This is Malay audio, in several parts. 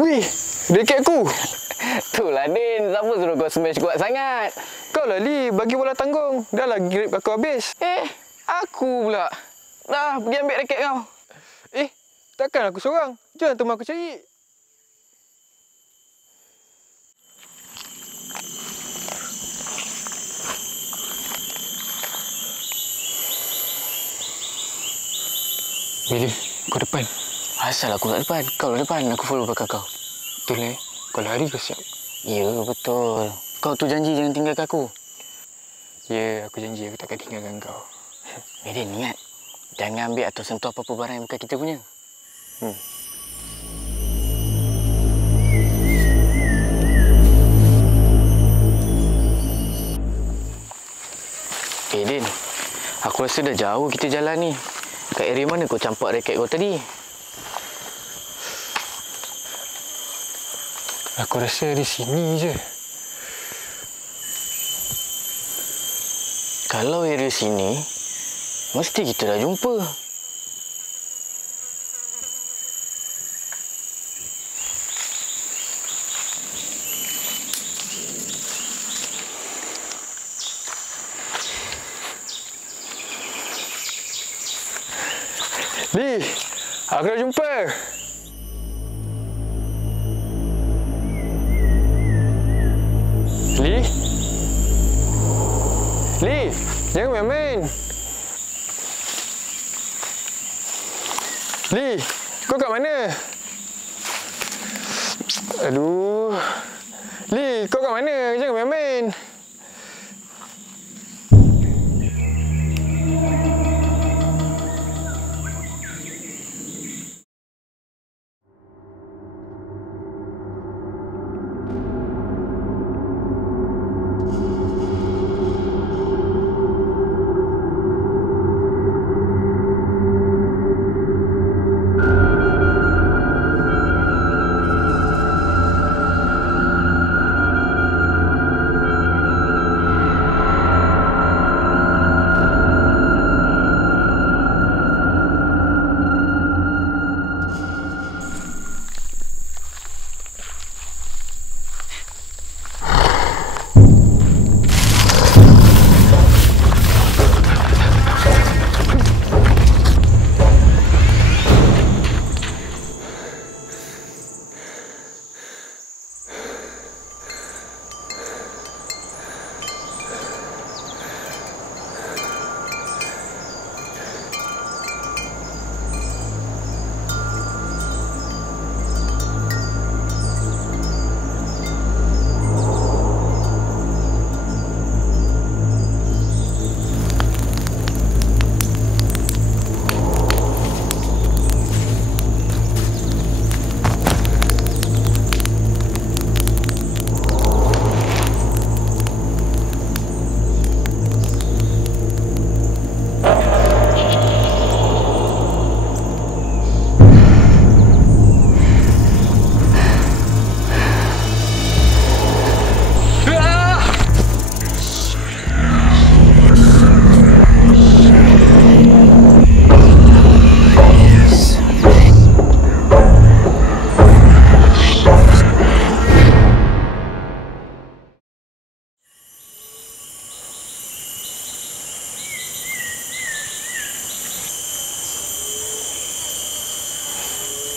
Wih, raket aku. Itulah Din, siapa suruh kau smash kuat sangat? Kau lah Li, bagi bola tanggung. Dah lah grip aku habis. Aku pula. Dah, pergi ambil raket kau. Takkan aku seorang. Jangan teman aku cari. Billy, kau depan. Asal aku kat depan? Kau lah depan, aku follow belakang kau. Betul kau lari kau siap. Ya, betul. Kau tu janji jangan tinggalkan aku. Ya, aku janji aku takkan tinggalkan kau. Din, ingat. Jangan ambil atau sentuh apa-apa barang yang bukan kita punya. Din, aku rasa dah jauh kita jalan ni. Kat area mana kau campak raket kau tadi? Aku rasa di sini je. Kalau area sini, mesti kita dah jumpa. Li, aku dah jumpa. Li? Li, jangan main-main. Li, kau kat mana? Aduh. Li, kau kat mana? Jangan main-main.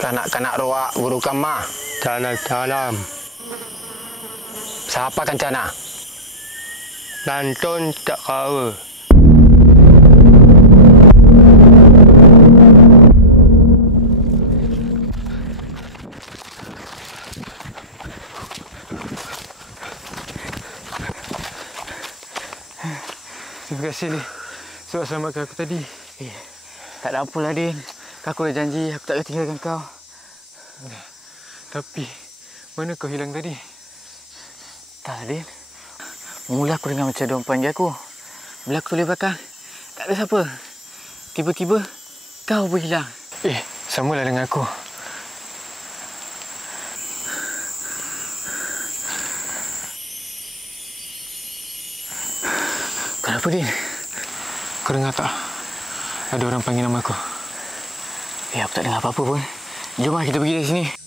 Kanak-kanak roak guru kamah. Tanah dalam. Siapa kancana? Nantun tak kawa. Terima kasih, Li. Sebab selamatkan aku tadi. Tak ada apalah, Din. Aku dah janji aku tak akan tinggalkan kau. Tapi, mana kau hilang tadi? Tak, Din. Mula aku dengar macam ada orang panggil aku. Bila aku toleh belakang, tak ada siapa. Tiba-tiba, kau pun hilang. Samalah dengan aku. Kenapa, Din? Kau dengar tak? Ada orang panggil nama aku. Aku tak dengar apa-apa pun. Jom lah kita pergi dari sini.